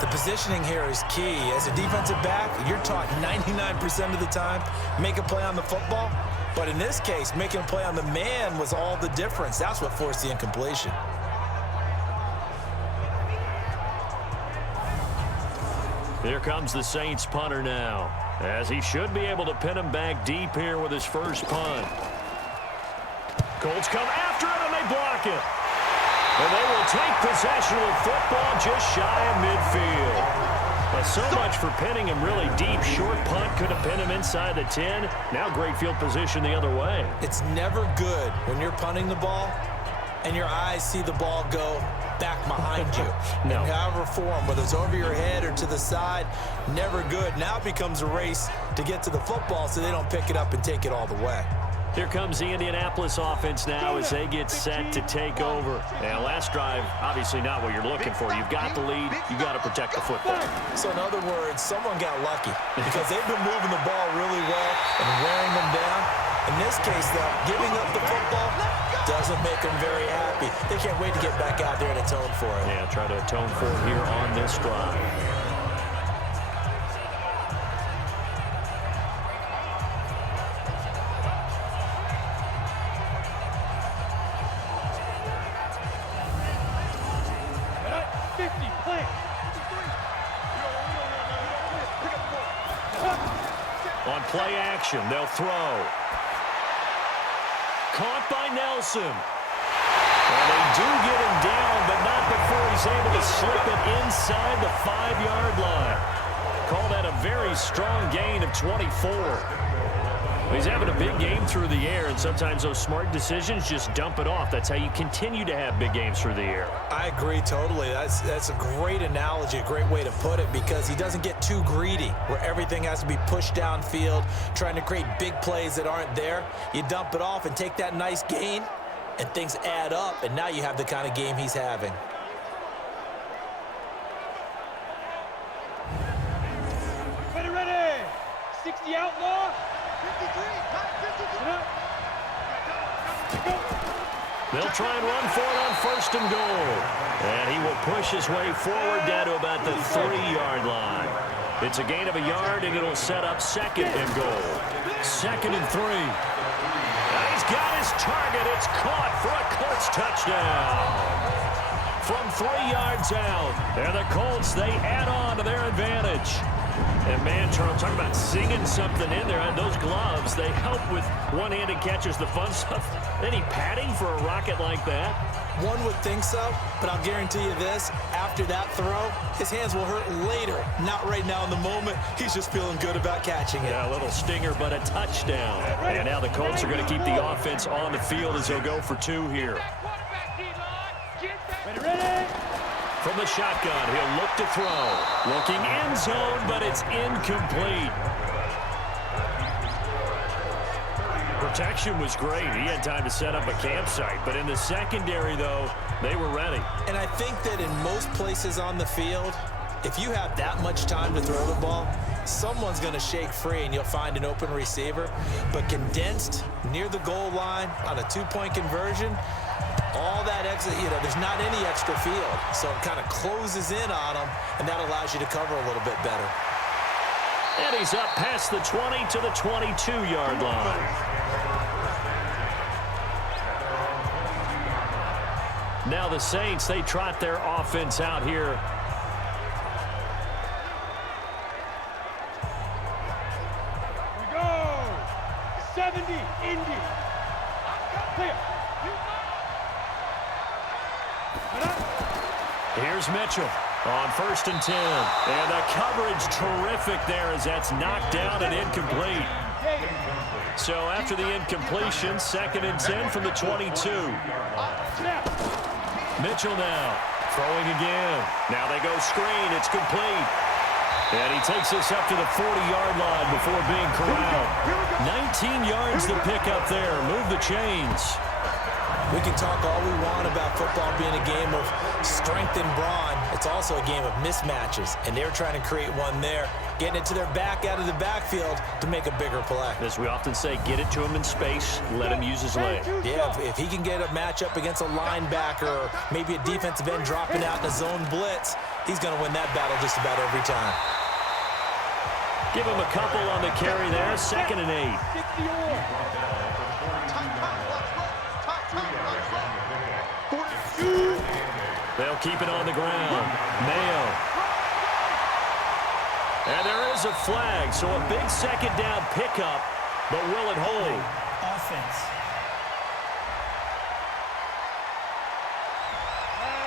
The positioning here is key. As a defensive back, you're taught 99% of the time, make a play on the football. But in this case, making a play on the man was all the difference. That's what forced the incompletion. Here comes the Saints punter now, as he should be able to pin him back deep here with his first punt. Colts come after it, and they block it. And they will take possession with football just shy of midfield. But so much for pinning him really deep. Short punt could have pinned him inside the 10. Now great field position the other way. It's never good when you're punting the ball and your eyes see the ball go back behind you. No. In however form, whether it's over your head or to the side, never good. Now it becomes a race to get to the football so they don't pick it up and take it all the way. Here comes the Indianapolis offense now as they get set to take over. And last drive, obviously not what you're looking for. You've got the lead. You've got to protect the football. So in other words, someone got lucky because they've been moving the ball really well and wearing them down. In this case, though, giving up the football doesn't make them very happy. They can't wait to get back out there and atone for it. Yeah, try to atone for it here on this drive. On play action, they'll throw. Caught by Nelson. And they do get him down, but not before he's able to slip it inside the 5-yard line. Call that a very strong gain of 24. He's having a big game through the air, and sometimes those smart decisions just dump it off. That's how you continue to have big games through the air. I agree totally. That's a great analogy, a great way to put it, because he doesn't get too greedy where everything has to be pushed downfield, trying to create big plays that aren't there. You dump it off and take that nice gain, and things add up, and now you have the kind of game he's having. Ready. 60 outlaw. They'll try and run for it on 1st and goal. And he will push his way forward down to about the 3-yard line. It's a gain of a yard, and it'll set up 2nd and goal. 2nd and 3. He's got his target. It's caught for a Colts touchdown. From 3 yards out. And the Colts, they add on to their advantage. And, man, Charles, talking about singing something in there. Those gloves, they help with one-handed catches, the fun stuff. Any padding for a rocket like that? One would think so, but I'll guarantee you this. After that throw, his hands will hurt later. Not right now in the moment. He's just feeling good about catching it. Yeah, a little stinger, but a touchdown. And now the Colts are going to keep the offense on the field as they'll go for 2 here. Ready? From the shotgun, he'll look to throw. Looking end zone, but it's incomplete. Protection was great. He had time to set up a campsite. But in the secondary, though, they were ready. And I think that in most places on the field, if you have that much time to throw the ball, someone's going to shake free and you'll find an open receiver. But condensed near the goal line on a 2-point conversion, all that extra, there's not any extra field. So it kind of closes in on them, and that allows you to cover a little bit better. And he's up past the 20 to the 22-yard line. Now the Saints, they trot their offense out here. We go. 70, Indy. Clear. Here's Mitchell on 1st and 10. And the coverage terrific there as that's knocked down and incomplete. So after the incompletion, 2nd and 10 from the 22. Mitchell now throwing again. Now they go screen. It's complete. And he takes this up to the 40-yard line before being corralled. 19 yards to pick up there. Move the chains. We can talk all we want about football being a game of strength and brawn. It's also a game of mismatches, and they're trying to create one there, getting it to their back out of the backfield to make a bigger play. As we often say, get it to him in space, let him use his leg. Yeah, if he can get a matchup against a linebacker or maybe a defensive end dropping out in a zone blitz, he's going to win that battle just about every time. Give him a couple on the carry there, 2nd and 8. They'll keep it on the ground. Mayo. And there is a flag, so a big 2nd down pickup, but will it hold? Offense.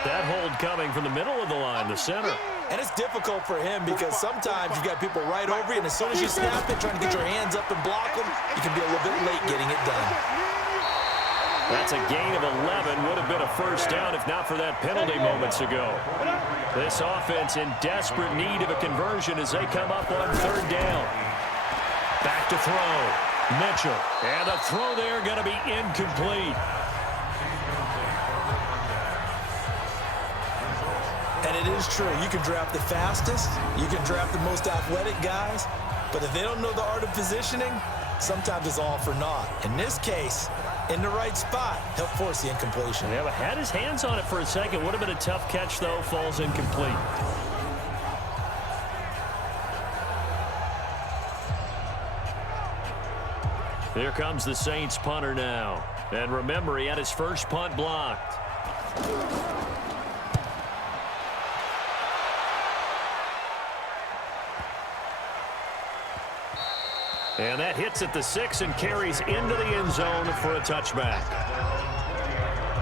That hold coming from the middle of the line, the center. And it's difficult for him because sometimes you've got people right over you, and as soon as you snap it, trying to get your hands up and block them, you can be a little bit late getting it done. That's a gain of 11. Would have been a 1st down if not for that penalty moments ago. This offense in desperate need of a conversion as they come up on 3rd down. Back to throw. Mitchell. And the throw there going to be incomplete. And it is true. You can draft the fastest. You can draft the most athletic guys. But if they don't know the art of positioning, sometimes it's all for naught. In this case, in the right spot, he'll force the incompletion. Yeah, but had his hands on it for a second. Would have been a tough catch, though. Falls incomplete. Here comes the Saints punter now. And remember, he had his first punt blocked. And that hits at the 6 and carries into the end zone for a touchback.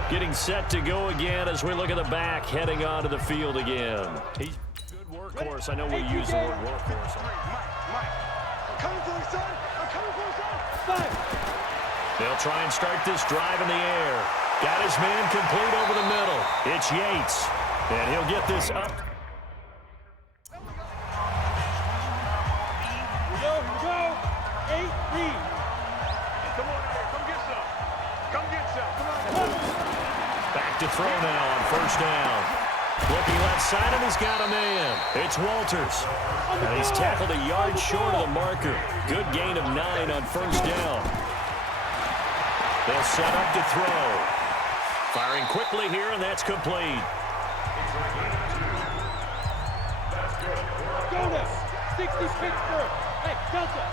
Getting set to go again as we look at the back, heading onto the field again. He's a good workhorse. I know we use the word workhorse. I'm coming for you, son. I'm coming for you, son. They'll try and start this drive in the air. Got his man complete over the middle. It's Yates. And he'll get this up. Here we go. 8 lead. Come on, here. Come get some. Come get some. Come on. Back to throw now on 1st down. Looking left side, and he's got a man. It's Walters. And he's tackled a yard short of the marker. Good gain of 9 on 1st down. They'll set up to throw. Firing quickly here, and that's complete. Go now. 60 Pittsburgh. Hey, Delta.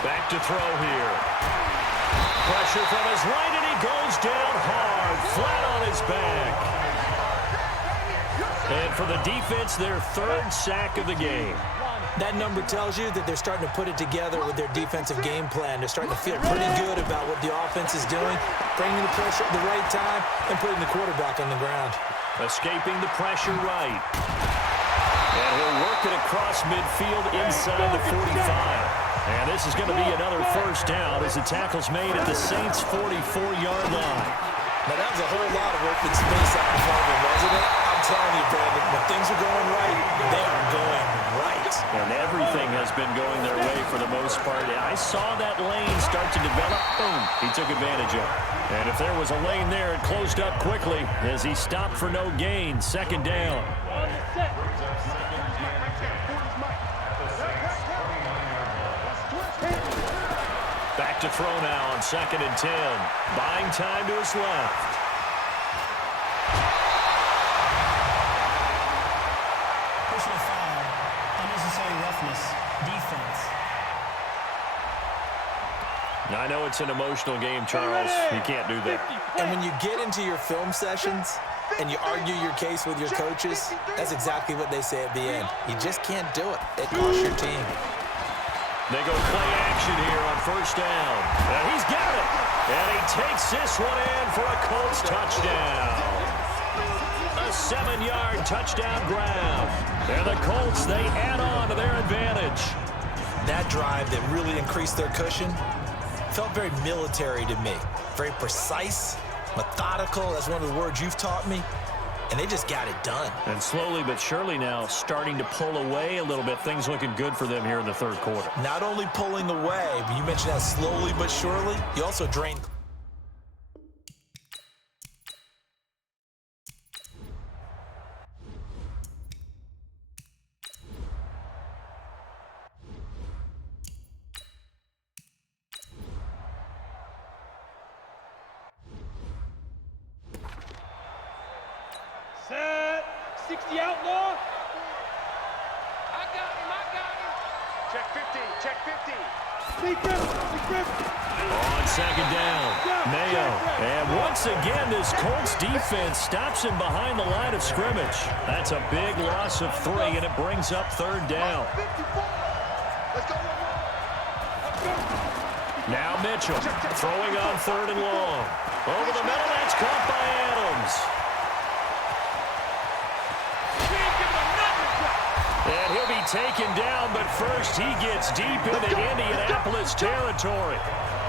Back to throw here. Pressure from his right, and he goes down hard, flat on his back. And for the defense, their third sack of the game. That number tells you that they're starting to put it together with their defensive game plan. They're starting to feel pretty good about what the offense is doing, bringing the pressure at the right time, and putting the quarterback on the ground. Escaping the pressure right. And he'll work it across midfield inside the 45. And this is going to be another first down as the tackle's made at the Saints' 44-yard line. Now, that was a whole lot of open space out in front of him, wasn't it? I'm telling you, Brandon, when things are going right, they are going right. And everything has been going their way for the most part. I saw that lane start to develop. Boom. He took advantage of it. And if there was a lane there, it closed up quickly as he stopped for no gain. Second down. Back to throw now on 2nd and 10. Buying time to his left. Personal foul, unnecessary roughness, defense. Now, I know it's an emotional game, Charles. You can't do that. And when you get into your film sessions and you argue your case with your coaches, that's exactly what they say at the end. You just can't do it. It costs your team. They go play action here on first down. And he's got it. And he takes this one in for a Colts touchdown. A 7-yard touchdown grab. And the Colts, they add on to their advantage. That drive that really increased their cushion felt very military to me. Very precise, methodical. That's one of the words you've taught me. And they just got it done. And slowly but surely now starting to pull away a little bit. Things looking good for them here in the third quarter. Not only pulling away, but you mentioned that slowly but surely, you also drained. Set. 60 outlaw. I got him. Check 50. Check 50. Big grip. On second down, Mayo. And once again, this Colts defense stops him behind the line of scrimmage. That's a big loss of 3, and it brings up third down. Let's go. Now Mitchell throwing on 3rd and long. Over the middle, that's caught by Adams. And he'll be taken down, but first he gets deep into Indianapolis territory.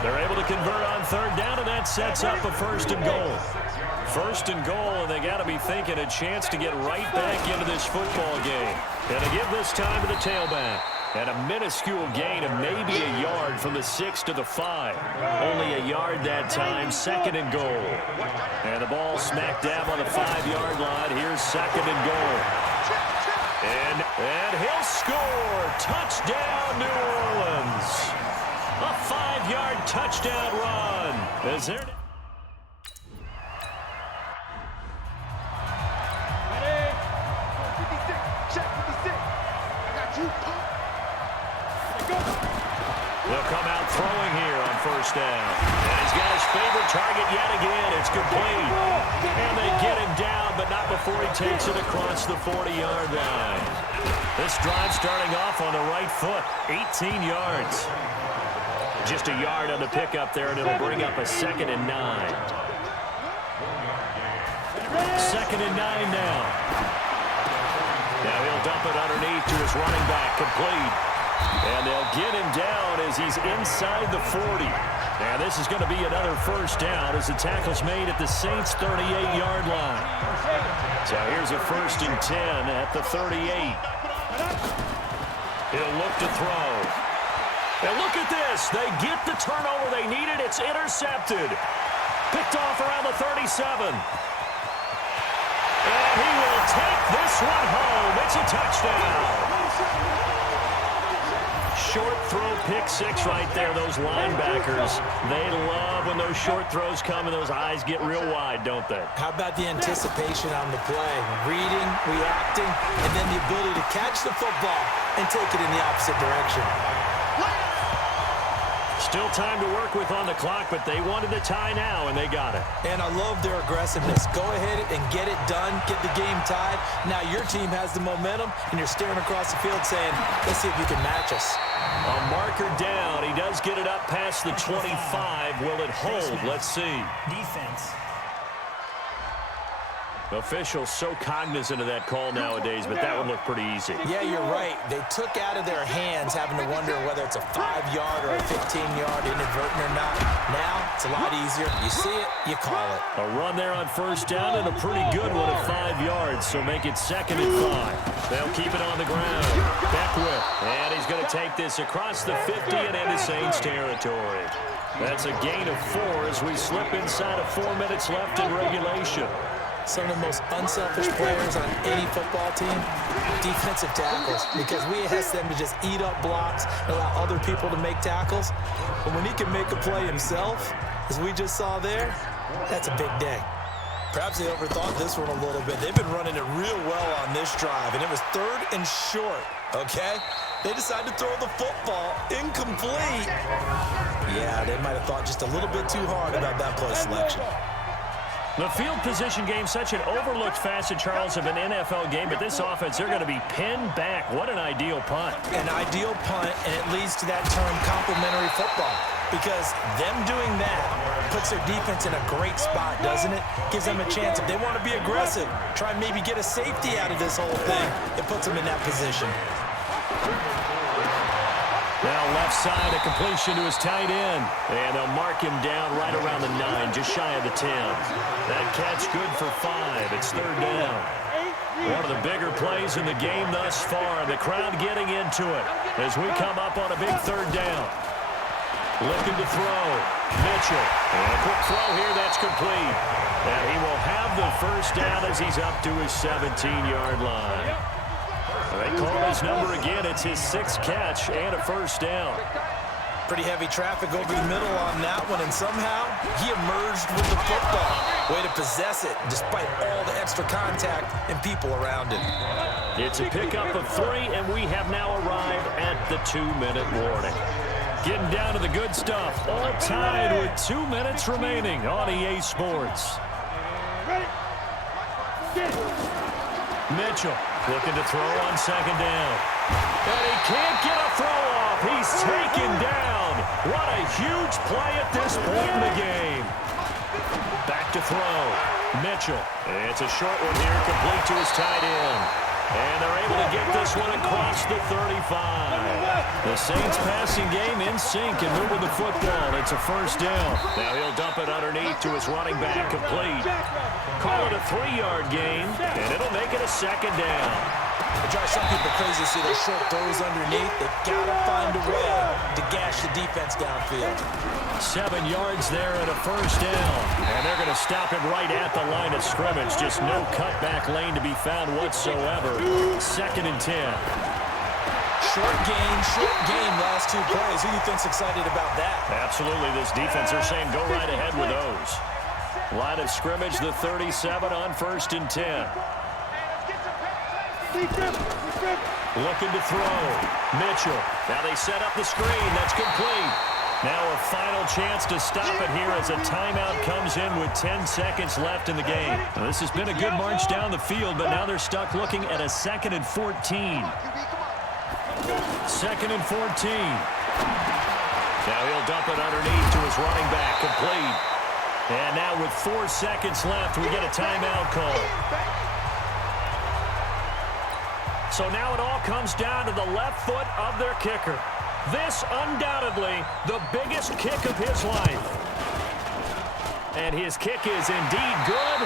They're able to convert on 3rd down, and that sets up a 1st and goal. 1st and goal, and they got to be thinking a chance to get right back into this football game. And to give this time to the tailback. And a minuscule gain of maybe a yard from the 6 to the 5. Only a yard that time, 2nd and goal. And the ball smack dab on the 5-yard line. Here's 2nd and goal. And he'll score. Touchdown, New Orleans. A 5-yard touchdown run. Is there... Ready? 56. Check 56. I got you. They'll come out throwing here on 1st down. And he's got his favorite target yet again. It's complete. And they get him down, but not before he takes it across the 40-yard line. This drive starting off on the right foot. 18 yards. Just a yard on the pickup there, and it'll bring up a 2nd and 9. 2nd and 9 now. Now he'll dump it underneath to his running back, complete. And they'll get him down as he's inside the 40. And this is going to be another 1st down as the tackle's made at the Saints' 38-yard line. So here's a 1st and 10 at the 38. He'll look to throw. And look at this. They get the turnover they needed. It's intercepted. Picked off around the 37. And he will take this one home. It's a touchdown. short throw pick six right there. Those linebackers, they love when those short throws come and those eyes get real wide, don't they? How about the anticipation on the play? Reading, reacting, and then the ability to catch the football and take it in the opposite direction. Still time to work with on the clock, but they wanted the tie now, and they got it. And I love their aggressiveness. Go ahead and get it done, get the game tied. Now your team has the momentum, and you're staring across the field saying, let's see if you can match us. A marker down. He does get it up past the 25. Will it hold? Let's see. Defense. Officials so cognizant of that call nowadays, but that would look pretty easy. Yeah, you're right. They took out of their hands having to wonder whether it's a 5-yard or a 15-yard, inadvertent or not. Now, it's a lot easier. You see it, you call it. A run there on first down and a pretty good one at 5 yards, so make it 2nd and 5. They'll keep it on the ground. Beckwith, and he's going to take this across the 50 and into Saints territory. That's a gain of 4 as we slip inside of 4 minutes left in regulation. Some of the most unselfish players on any football team, defensive tackles, because we ask them to just eat up blocks and allow other people to make tackles. But when he can make a play himself, as we just saw there, that's a big day. Perhaps they overthought this one a little bit. They've been running it real well on this drive, and it was 3rd and short, okay? They decided to throw the football incomplete. Yeah, they might have thought just a little bit too hard about that play selection. The field position game, such an overlooked facet, Charles, of an NFL game, but this offense, they're going to be pinned back. What an ideal punt. An ideal punt, and it leads to that term complementary football, because them doing that puts their defense in a great spot, doesn't it? Gives them a chance. If they want to be aggressive, try and maybe get a safety out of this whole thing, it puts them in that position. Now left side, a completion to his tight end. And they'll mark him down right around the 9, just shy of the 10. That catch good for 5. It's 3rd down. One of the bigger plays in the game thus far. The crowd getting into it as we come up on a big 3rd down. Looking to throw. Mitchell. And a quick throw here. That's complete. And he will have the first down as he's up to his 17-yard line. They call his number again. It's his 6th catch and a first down. Pretty heavy traffic over the middle on that one, and somehow he emerged with the football. Way to possess it, despite all the extra contact and people around him. It's a pickup of 3, and we have now arrived at the 2-minute warning. Getting down to the good stuff. All tied with 2 minutes remaining on EA Sports. Mitchell looking to throw on 2nd down. And he can't get a throw off. He's taken down. What a huge play at this point in the game. Back to throw. Mitchell. It's a short one here, complete to his tight end. And they're able to get this one across the 35. The Saints passing game in sync and moving the football. It's a first down. Now he'll dump it underneath to his running back, complete. Call it a 3-yard gain, and it'll make it a 2nd down. It drives some people crazy to see those short throws underneath. They've got to find a way to gash the defense downfield. 7 yards there and a first down. And they're going to stop him right at the line of scrimmage. Just no cutback lane to be found whatsoever. 2nd and 10. Short gain, last 2 plays. Who do you think's excited about that? Absolutely. This defense, they're saying go right ahead with those. Line of scrimmage, the 37 on 1st and 10. Looking to throw. Mitchell. Now they set up the screen. That's complete. Now a final chance to stop it here as a timeout comes in with 10 seconds left in the game. Now, this has been a good march down the field, but now they're stuck looking at a 2nd and 14. 2nd and 14. Now he'll dump it underneath to his running back, complete. And now with 4 seconds left, we get a timeout call. So now it all comes down to the left foot of their kicker. This undoubtedly the biggest kick of his life. And his kick is indeed good.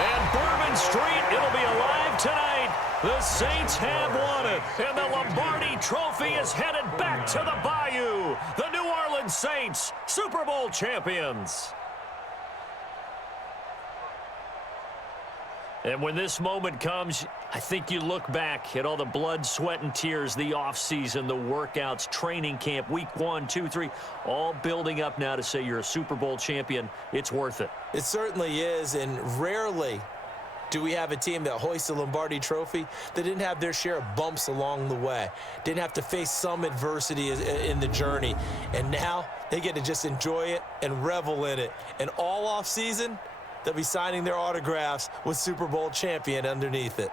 And Bourbon Street, it'll be alive tonight. The Saints have won it. And the Lombardi Trophy is headed back to the Bayou. The New Orleans Saints, Super Bowl champions. And when this moment comes, I think you look back at all the blood, sweat, and tears, the offseason, the workouts, training camp, week 1, 2, 3, all building up now to say you're a Super Bowl champion. It's worth it. It certainly is, and rarely do we have a team that hoists a Lombardi trophy that didn't have their share of bumps along the way, didn't have to face some adversity in the journey, and now they get to just enjoy it and revel in it. And all offseason, they'll be signing their autographs with Super Bowl champion underneath it.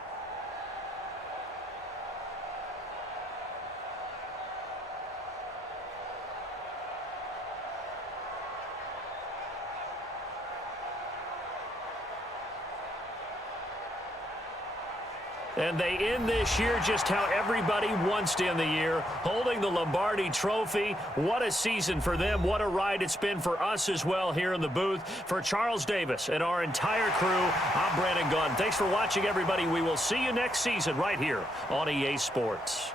And they end this year just how everybody wants to end the year, holding the Lombardi Trophy. What a season for them. What a ride it's been for us as well here in the booth. For Charles Davis and our entire crew, I'm Brandon Gunn. Thanks for watching, everybody. We will see you next season right here on EA Sports.